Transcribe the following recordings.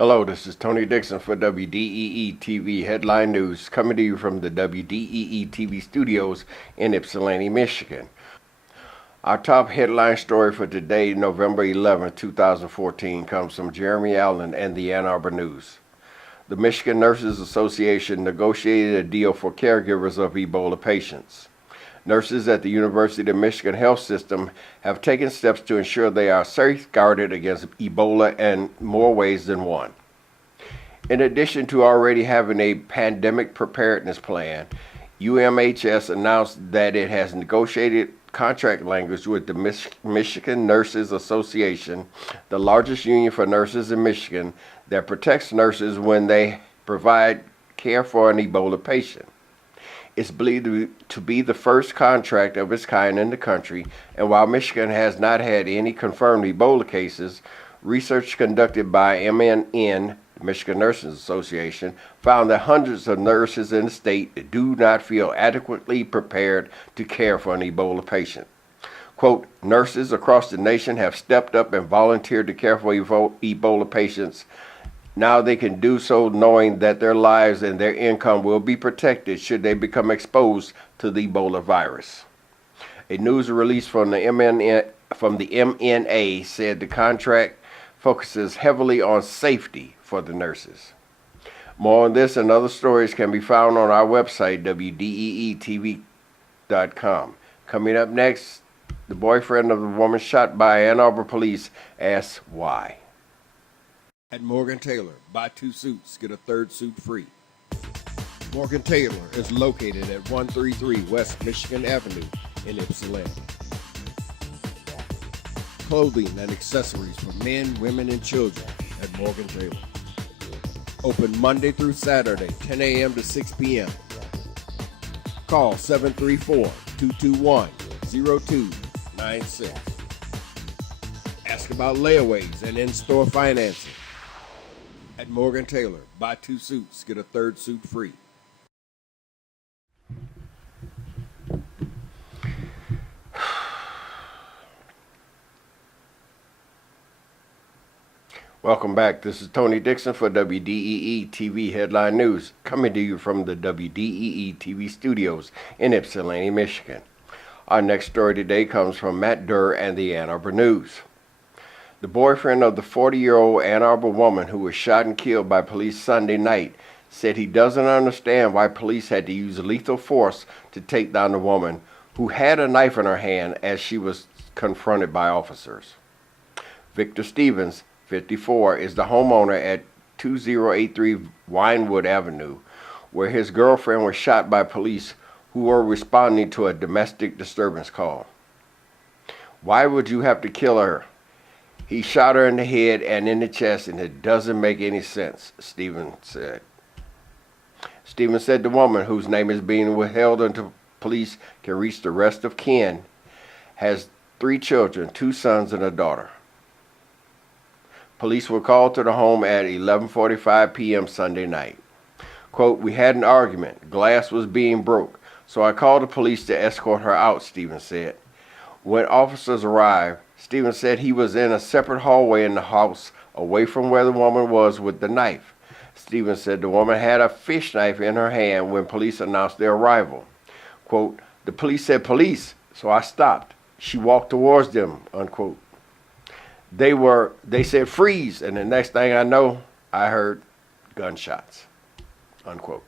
Hello, this is Tony Dixon for WDEE-TV Headline News, coming to you from the WDEE-TV studios in Ypsilanti, Michigan. Our top headline story for today, November 11, 2014, comes from Jeremy Allen and the Ann Arbor News. The Michigan Nurses Association negotiated a deal for caregivers of Ebola patients. Nurses at the University of Michigan Health System have taken steps to ensure they are safeguarded against Ebola in more ways than one. In addition to already having a pandemic preparedness plan, UMHS announced that it has negotiated contract language with the Michigan Nurses Association, the largest union for nurses in Michigan, that protects nurses when they provide care for an Ebola patient. It's believed to be the first contract of its kind in the country, and while Michigan has not had any confirmed Ebola cases, research conducted by MNN, the Michigan Nurses Association, found that hundreds of nurses in the state do not feel adequately prepared to care for an Ebola patient. Quote, nurses across the nation have stepped up and volunteered to care for Ebola patients. Now they can do so knowing that their lives and their income will be protected should they become exposed to the Ebola virus. A news release from the MNA said the contract focuses heavily on safety for the nurses. More on this and other stories can be found on our website, WDEE-TV.com. Coming up next, the boyfriend of the woman shot by Ann Arbor police asks why. At Morgan Taylor, buy 2 suits, get a 3rd suit free. Morgan Taylor is located at 133 West Michigan Avenue in Ypsilanti. Clothing and accessories for men, women, and children at Morgan Taylor. Open Monday through Saturday, 10 a.m. to 6 p.m. Call 734-221-0296. Ask about layaways and in-store financing. At Morgan Taylor, buy 2 suits, get a 3rd suit free. Welcome back. This is Tony Dixon for WDEE-TV Headline News, coming to you from the WDEE-TV studios in Ypsilanti, Michigan. Our next story today comes from Matt Durr and the Ann Arbor News. The boyfriend of the 40-year-old Ann Arbor woman who was shot and killed by police Sunday night said he doesn't understand why police had to use lethal force to take down the woman who had a knife in her hand as she was confronted by officers. Victor Stevens, 54, is the homeowner at 2083 Winewood Avenue, where his girlfriend was shot by police who were responding to a domestic disturbance call. Why would you have to kill her? He shot her in the head and in the chest, and it doesn't make any sense, Stevens said. Stevens said the woman, whose name is being withheld until police can reach the rest of kin, has 3 children, 2 sons and a daughter. Police were called to the home at 11:45 p.m. Sunday night. Quote, we had an argument. Glass was being broke, so I called the police to escort her out, Stevens said. When officers arrived, Stevens said he was in a separate hallway in the house away from where the woman was with the knife. Stevens said the woman had a fish knife in her hand when police announced their arrival. Quote, the police said police, so I stopped. She walked towards them, unquote. They said freeze, and the next thing I know, I heard gunshots, unquote.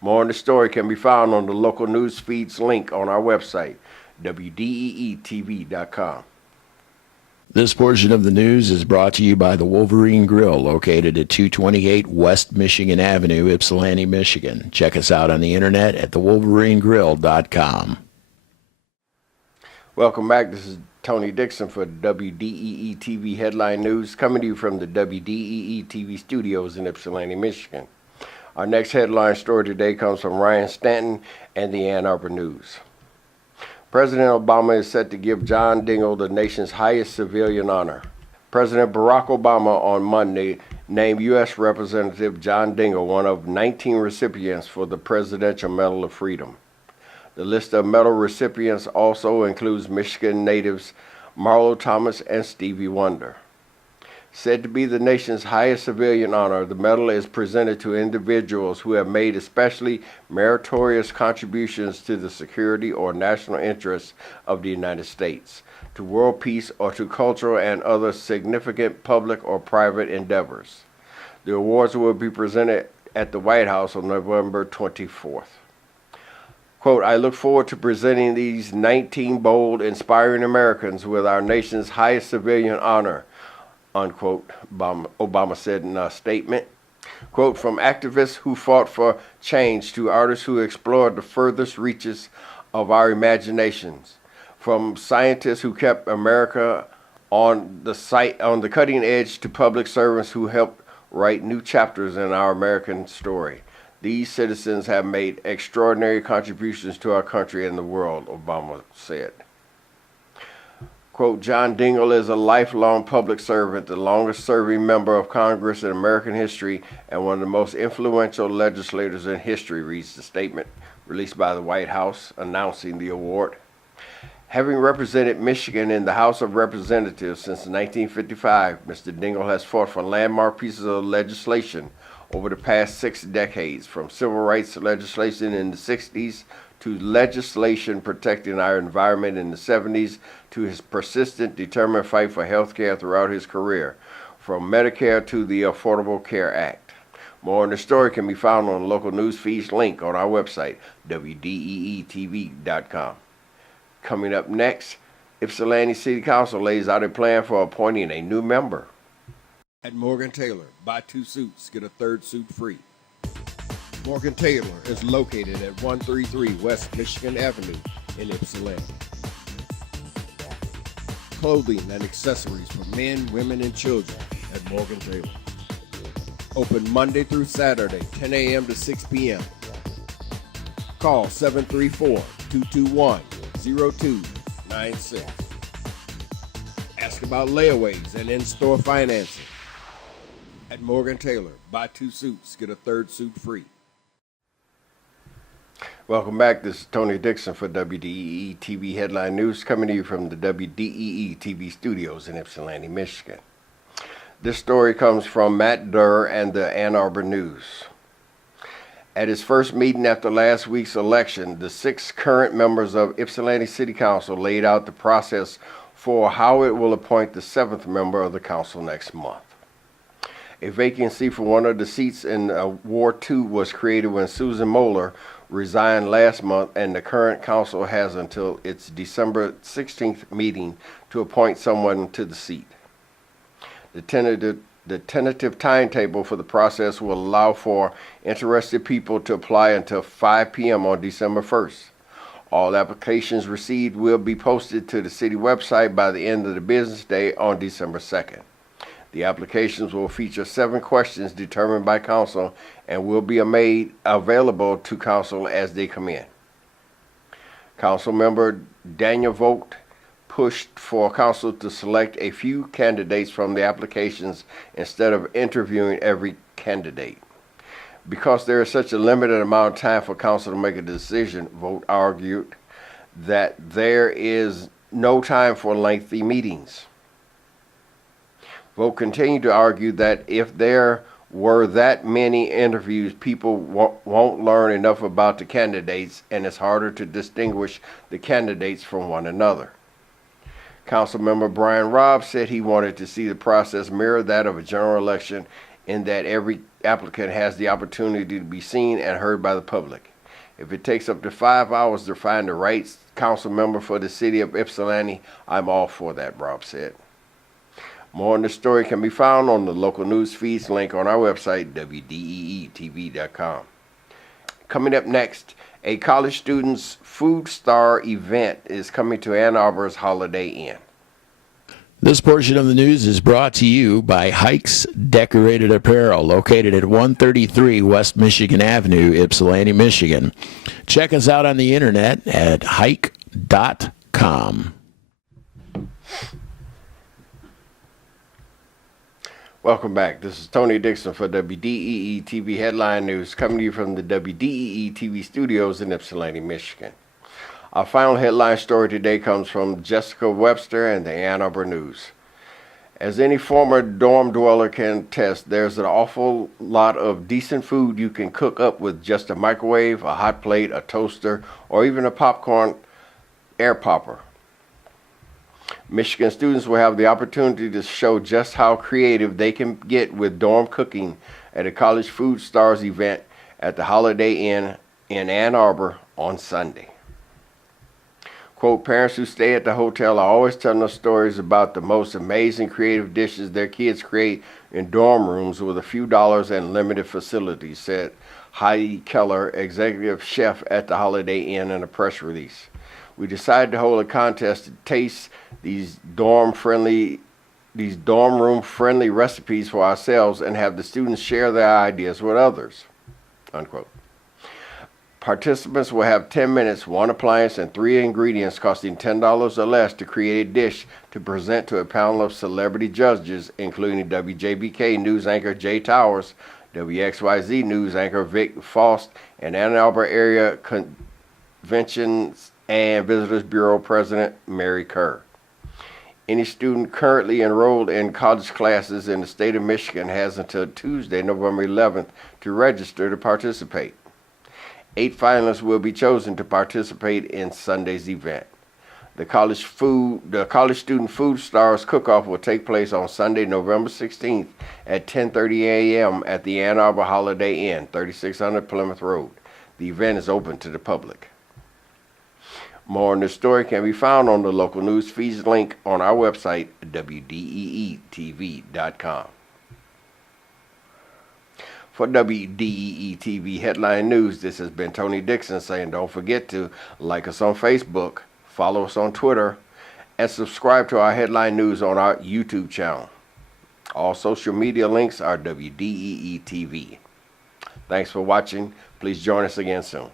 More on the story can be found on the local news feeds link on our website, WDEE-TV.com. This portion of the news is brought to you by the Wolverine Grill, located at 228 West Michigan Avenue, Ypsilanti, Michigan. Check us out on the internet at thewolverinegrill.com. Welcome back. This is Tony Dixon for WDEE-TV Headline News, coming to you from the WDEE-TV studios in Ypsilanti, Michigan. Our next headline story today comes from Ryan Stanton and the Ann Arbor News. President Obama is set to give John Dingell the nation's highest civilian honor. President Barack Obama on Monday named U.S. Representative John Dingell one of 19 recipients for the Presidential Medal of Freedom. The list of medal recipients also includes Michigan natives Marlo Thomas and Stevie Wonder. Said to be the nation's highest civilian honor, the medal is presented to individuals who have made especially meritorious contributions to the security or national interests of the United States, to world peace, or to cultural and other significant public or private endeavors. The awards will be presented at the White House on November 24th. Quote, I look forward to presenting these 19 bold, inspiring Americans with our nation's highest civilian honor, unquote, Obama said in a statement. Quote, from activists who fought for change to artists who explored the furthest reaches of our imaginations, from scientists who kept America on the cutting edge to public servants who helped write new chapters in our American story. These citizens have made extraordinary contributions to our country and the world, Obama said. Quote, John Dingell is a lifelong public servant, the longest serving member of Congress in American history, and one of the most influential legislators in history, reads the statement released by the White House announcing the award. Having represented Michigan in the House of Representatives since 1955, Mr. Dingell has fought for landmark pieces of legislation over the past 6 decades, from civil rights legislation in the 60s to legislation protecting our environment in the 70s, to his persistent, determined fight for health care throughout his career, from Medicare to the Affordable Care Act. More on the story can be found on the local news feeds link on our website, WDEE-TV.com. Coming up next, Ypsilanti City Council lays out a plan for appointing a new member. At Morgan Taylor, buy 2 suits, get a 3rd suit free. Morgan Taylor is located at 133 West Michigan Avenue in Ypsilanti. Clothing and accessories for men, women, and children at Morgan Taylor. Open Monday through Saturday, 10 a.m. to 6 p.m. Call 734-221-0296. Ask about layaways and in-store financing. At Morgan Taylor, buy 2 suits, get a 3rd suit free. Welcome back. This is Tony Dixon for WDEE-TV Headline News, coming to you from the WDEE-TV studios in Ypsilanti, Michigan. This story comes from Matt Durr and the Ann Arbor News. At his first meeting after last week's election, the 6 current members of Ypsilanti City Council laid out the process for how it will appoint the 7th member of the council next month. A vacancy for one of the seats in Ward 2 was created when Susan Moeller resigned last month, and the current council has until its December 16th meeting to appoint someone to the seat. The tentative timetable for the process will allow for interested people to apply until 5 p.m. on December 1st. All applications received will be posted to the city website by the end of the business day on December 2nd. The applications will feature 7 questions determined by council and will be made available to council as they come in. Council member Daniel Vogt pushed for council to select a few candidates from the applications instead of interviewing every candidate. Because there is such a limited amount of time for council to make a decision, Vogt argued that there is no time for lengthy meetings. Vogt continued to argue that if there were that many interviews, people won't learn enough about the candidates, and it's harder to distinguish the candidates from one another. Councilmember Brian Robb said he wanted to see the process mirror that of a general election, in that every applicant has the opportunity to be seen and heard by the public. If it takes up to 5 hours to find the right council member for the city of Ypsilanti, I'm all for that, Robb said. More on the story can be found on the local news feeds link on our website, WDEE-TV.com. Coming up next, a college student's Food Star event is coming to Ann Arbor's Holiday Inn. This portion of the news is brought to you by Hikes Decorated Apparel, located at 133 West Michigan Avenue, Ypsilanti, Michigan. Check us out on the internet at hike.com. Welcome back. This is Tony Dixon for WDEE-TV Headline News, coming to you from the WDEE-TV studios in Ypsilanti, Michigan. Our final headline story today comes from Jessica Webster and the Ann Arbor News. As any former dorm dweller can attest, there's an awful lot of decent food you can cook up with just a microwave, a hot plate, a toaster, or even a popcorn air popper. Michigan students will have the opportunity to show just how creative they can get with dorm cooking at a College Food Stars event at the Holiday Inn in Ann Arbor on Sunday. Quote, parents who stay at the hotel are always telling us stories about the most amazing creative dishes their kids create in dorm rooms with a few dollars and limited facilities, said Heidi Keller, executive chef at the Holiday Inn, in a press release. We decided to hold a contest to taste these dorm room friendly recipes for ourselves and have the students share their ideas with others, unquote. Participants will have 10 minutes, 1 appliance, and 3 ingredients costing $10 or less to create a dish to present to a panel of celebrity judges, including WJBK news anchor Jay Towers, WXYZ news anchor Vic Faust, and Ann Arbor Area Conventions and Visitors Bureau President Mary Kerr. Any student currently enrolled in college classes in the state of Michigan has until Tuesday, November 11th, to register to participate. 8 finalists will be chosen to participate in Sunday's event. The College Student Food Stars Cook-Off will take place on Sunday, November 16th at 10:30 a.m. at the Ann Arbor Holiday Inn, 3600 Plymouth Road. The event is open to the public. More on this story can be found on the local news feeds link on our website, WDEE-TV.com. For WDEE-TV Headline News, this has been Tony Dixon saying don't forget to like us on Facebook, follow us on Twitter, and subscribe to our Headline News on our YouTube channel. All social media links are WDEE-TV. Thanks for watching. Please join us again soon.